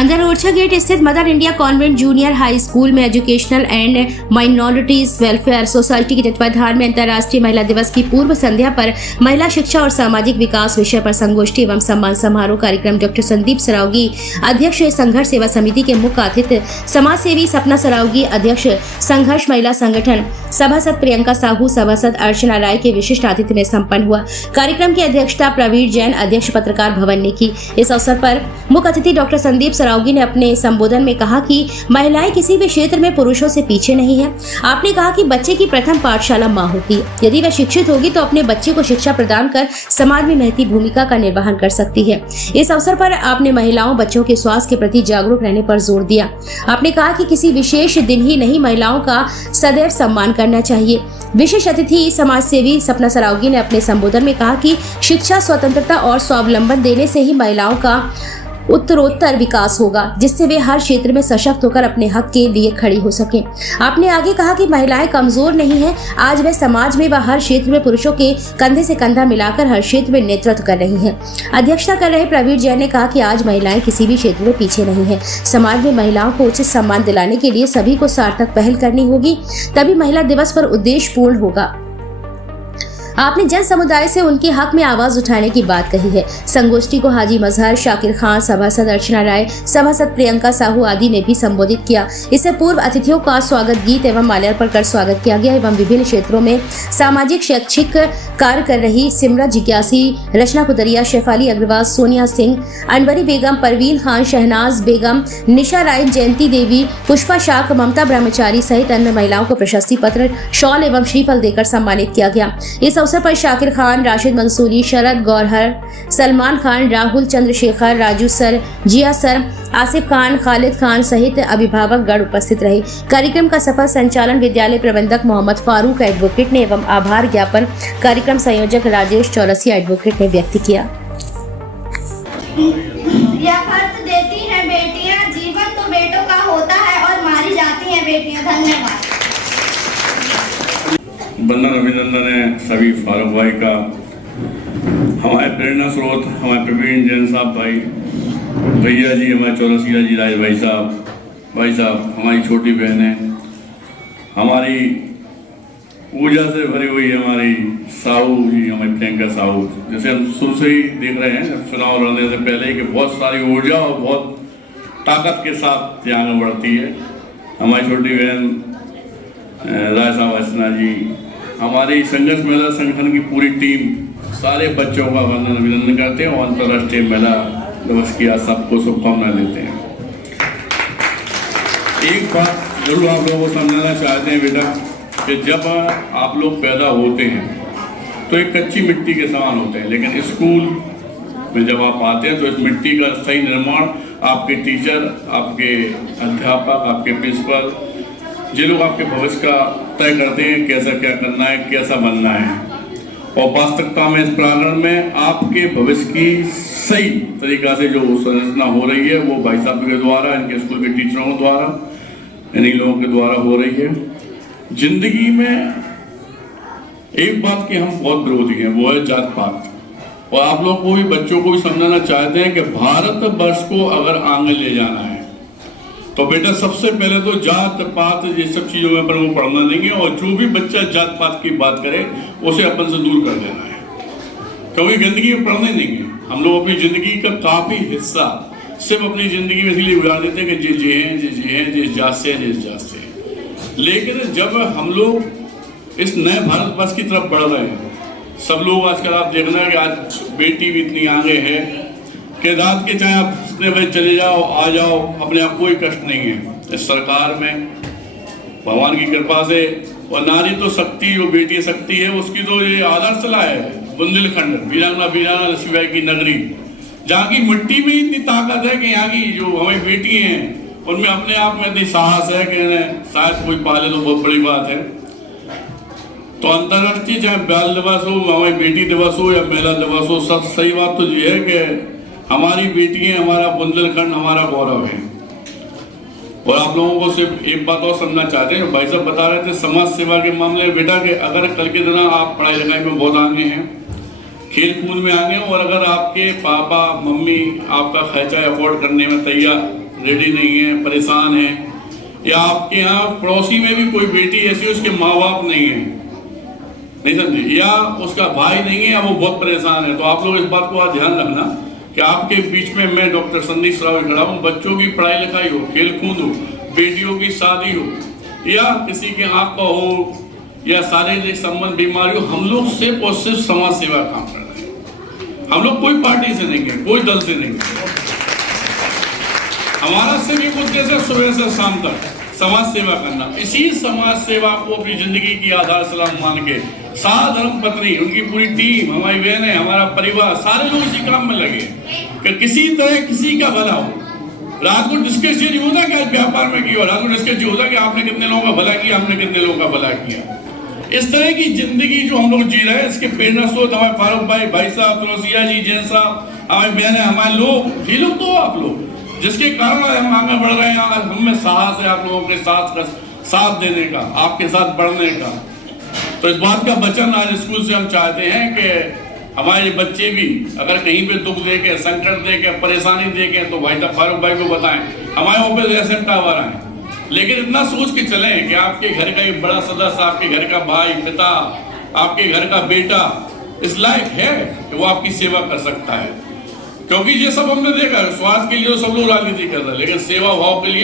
अंदर ओरछा गेट स्थित Mother India convent junior high school में educational and minorities welfare society के तत्वाधान में अंतर्राष्ट्रीय महिला दिवस की पूर्व संध्या पर महिला शिक्षा और सामाजिक विकास विषय पर संगोष्ठी एवं सम्मान समारोह कार्यक्रम डॉक्टर संदीप सरावगी अध्यक्ष संघर्ष सेवा समिति के मुख्य अतिथि समाज सेवी सपना सरावगी अध्यक्ष संघर्ष महिला संगठन सभासद प्रियंका साहू सभासद अर्चना राय के विशिष्ट अतिथि में संपन्न हुआ। कार्यक्रम की अध्यक्षता प्रवीण जैन अध्यक्ष पत्रकार भवन ने की। इस अवसर पर मुख्य अतिथि डॉक्टर संदीप सरावगी ने अपने संबोधन में कहा कि महिलाएं किसी भी क्षेत्र में पुरुषों से पीछे नहीं है। आपने कहा कि बच्चे की प्रथम पाठशाला माँ होती है। यदि वह शिक्षित होगी तो अपने बच्चे को शिक्षा प्रदान कर समाज में महती भूमिका का निर्वहन कर सकती है। इस अवसर पर आपने महिलाओं बच्चों के स्वास्थ्य के प्रति जागरूक रहने पर जोर दिया। आपने कहा कि किसी विशेष दिन ही नहीं महिलाओं का सदैव सम्मान करना चाहिए। विशेष अतिथि समाज सेवी सपना सरावगी ने अपने संबोधन में कहा कि शिक्षा स्वतंत्रता और स्वावलंबन देने से ही महिलाओं का उत्तरोत्तर विकास होगा, जिससे वे हर क्षेत्र में सशक्त होकर अपने हक के लिए खड़ी हो सकें। आपने आगे कहा कि महिलाएं कमजोर नहीं हैं, आज वे समाज में व हर क्षेत्र में पुरुषों के कंधे से कंधा मिलाकर हर क्षेत्र में नेतृत्व कर रही हैं। अध्यक्षता कर रहे प्रवीण जैन ने कहा कि आज महिलाएं किसी भी क्षेत्र में पीछे नहीं है। समाज में महिलाओं को उचित सम्मान दिलाने के लिए सभी को सार्थक पहल करनी होगी, तभी महिला दिवस पर उद्देश्य पूर्ण होगा। आपने जन समुदाय से उनके हक में आवाज उठाने की बात कही है। संगोष्ठी को हाजी मजहर, शाकिर खान, सभासद अर्चना राय, सभासद प्रियंका साहू आदि ने भी संबोधित किया। इससे पूर्व अतिथियों का स्वागत गीत एवं माल्यार्पण कर स्वागत किया गया एवं विभिन्न क्षेत्रों में सामाजिक शैक्षिक कार्य कर रही सिमरत जिज्ञासी, रचना कुदरिया, शेफाली अग्रवाल, सोनिया सिंह, अनवरी बेगम, परवीन खान, शहनाज बेगम, निशा राय, जयंती देवी, पुष्पा शाह, ममता ब्रह्मचारी सहित अन्य महिलाओं को प्रशस्ति पत्र, शॉल एवं श्रीफल देकर सम्मानित किया गया। इस अवसर पर शाकिर खान, राशिद मंसूरी, शरद गौहर, सलमान खान, राहुल चंद्रशेखर, राजू सर, जिया सर, आसिफ खान, खालिद खान सहित अभिभावक गण उपस्थित रहे। कार्यक्रम का सफल संचालन विद्यालय प्रबंधक मोहम्मद फारूक एडवोकेट ने एवं आभार ज्ञापन कार्यक्रम संयोजक राजेश चौरसिया एडवोकेट ने व्यक्त किया। यह फर्ज देती हैं बेटियां, जीवन तो बेटों का होता है और मारी जाती हैं बेटियां। धन्यवाद। वंदन अभिनंदन है सभी फारूक भाई का, हमारे प्रेरणा स्रोत हमारे प्रवीण जैन साहब भाई, भैया जी हमारे चौरसिया जी, राज भाई साहब हमारी छोटी बहन है, हमारी ऊर्जा से भरी हुई हमारी साहू जी, हमारी प्रियंका साहू, जैसे हम शुरू से ही देख रहे हैं चुनाव लड़ने से पहले कि बहुत सारी ऊर्जा और बहुत ताकत के साथ ये आगे बढ़ती है। हमारी छोटी बहन राय साहब, अर्चना जी, हमारी संघर्ष महिला संगठन की पूरी टीम, सारे बच्चों का वंदन अभिनंदन करते हैं और अंतर्राष्ट्रीय महिला दिवस की आज सबको शुभकामनाएं देते हैं। एक बात जरूर आप लोगों को समझाना चाहते हैं बेटा कि जब आप लोग पैदा होते हैं तो एक कच्ची मिट्टी के समान होते हैं, लेकिन स्कूल में जब आप आते हैं तो इस मिट्टी का सही निर्माण आपके टीचर, आपके अध्यापक, आपके प्रिंसिपल, जो लोग आपके भविष्य का तय करते हैं कैसा क्या करना है, कैसा बनना है, और वास्तविकता में इस प्रांगण में आपके भविष्य की सही तरीका से जो संरचना हो रही है वो भाई साहब के द्वारा, इनके स्कूल के टीचरों के द्वारा, इन्हीं लोगों के द्वारा हो रही है। जिंदगी में एक बात की हम बहुत विरोधी हैं, वो है जात पात, और आप लोग को भी, बच्चों को भी समझाना चाहते हैं कि भारत वर्ष को अगर आगे ले जाना है तो बेटा सबसे पहले तो जात पात ये सब चीज़ों में अपन वो पढ़ना देंगे, और जो भी बच्चा जात पात की बात करे उसे अपन से दूर कर देना है, क्योंकि गंदगी में पढ़ने देंगे। हम लोग अपनी ज़िंदगी का काफ़ी हिस्सा सिर्फ अपनी ज़िंदगी में इसलिए उड़ा देते हैं कि जिस जात से हैं, जिस जात से। लेकिन जब हम लोग इस नए भारतवर्ष की तरफ बढ़ रहे हैं, सब लोग आजकल आप देखना है कि आज बेटी भी इतनी आगे है कि रात के चाहे आप जितने बजे चले जाओ आ जाओ, अपने आप कोई कष्ट नहीं है। इस सरकार में भगवान की कृपा से, और नारी तो शक्ति, जो बेटी शक्ति है उसकी तो ये आदर्शला है बुंदेलखंड, वीरांगना लक्ष्मीबाई की नगरी, जहाँ की मिट्टी में इतनी ताकत है कि यहाँ की जो हमारी बेटी हैं उनमें अपने आप में इतनी साहस है कि शायद कोई पाले तो बहुत बड़ी बात है। तो अंतर्राष्ट्रीय चाहे बाल दिवस हो, हमारी बेटी दिवस हो या महिला दिवस हो, सब सही बात तो ये है कि हमारी बेटियां हमारा बुंदेलखंड, हमारा गौरव है। और आप लोगों को सिर्फ एक बात और समझना चाहते हैं, भाई साहब बता रहे थे समाज सेवा के मामले में बेटा कि अगर कल के दिन आप पढ़ाई लिखाई में बहुत आगे हैं, खेल कूद में आगे हैं, और अगर आपके पापा मम्मी आपका खर्चा अफोर्ड करने में तैयार रेडी नहीं है, परेशान है, या आपके यहाँ पड़ोसी में भी कोई बेटी ऐसी है उसके माँ बाप नहीं है, नहीं समझे, या उसका भाई नहीं है या वो बहुत परेशान है, तो आप लोग इस बात को आज ध्यान रखना कि आपके बीच में मैं डॉक्टर संदीप श्रावण खड़ा हूँ। बच्चों की पढ़ाई लिखाई हो, खेल कूद हो, बेटियों की शादी हो, या किसी के आँख का हो, या शारीरिक संबंध बीमारी हो, हम लोग सिर्फ और सिर्फ समाज सेवा काम कर रहे हैं। हम लोग कोई पार्टी से नहीं है, कोई दल से नहीं है। हमारा सिर्फ एक उद्देश्य है सुबह से शाम तक समाज सेवा करना। इसी समाज सेवा को अपनी जिंदगी की आधारशिला मान के सात धर्म पत्नी, उनकी पूरी टीम, हमारी बहनें, हमारा परिवार, सारे लोग इसी काम में लगे कि किसी तरह किसी का भला हो। रात को डिस्कस ये नहीं होता कि आज व्यापार में किया, रात को डिस्कस ये होता कि आपने कितने लोगों का भला किया, हमने कितने लोगों का भला किया। इस तरह की जिंदगी जो हम लोग जी रहे हैं, इसके प्रेरणा स्रोत हमारे फारूक भाई साहब, तुलसिया जी, जैन साहब, हमारी बहनें, हमारे लोग, ये लोग तो आप लोग, जिसके कारण हम आगे बढ़ रहे हैं। आज हम में साहस है आप लोगों के साथ देने का, आपके साथ बढ़ने का। तो इस बात का वचन आज स्कूल से हम चाहते हैं कि हमारे बच्चे भी अगर कहीं पे दुख देके, संकट देके, परेशानी देके, तो भाई साहब फारूक भाई को बताएं, हमारे ऑफिस एसएम टावर आए। लेकिन इतना सोच के चलें कि आपके घर का एक बड़ा सदस्य, आपके घर का भाई, पिता, आपके घर का बेटा इस लायक है कि वो आपकी सेवा कर सकता है। क्योंकि ये सब हमने देखा, स्वार्थ के लिए तो सब लोग राजनीति कर रहे हैं, लेकिन सेवा भाव के लिए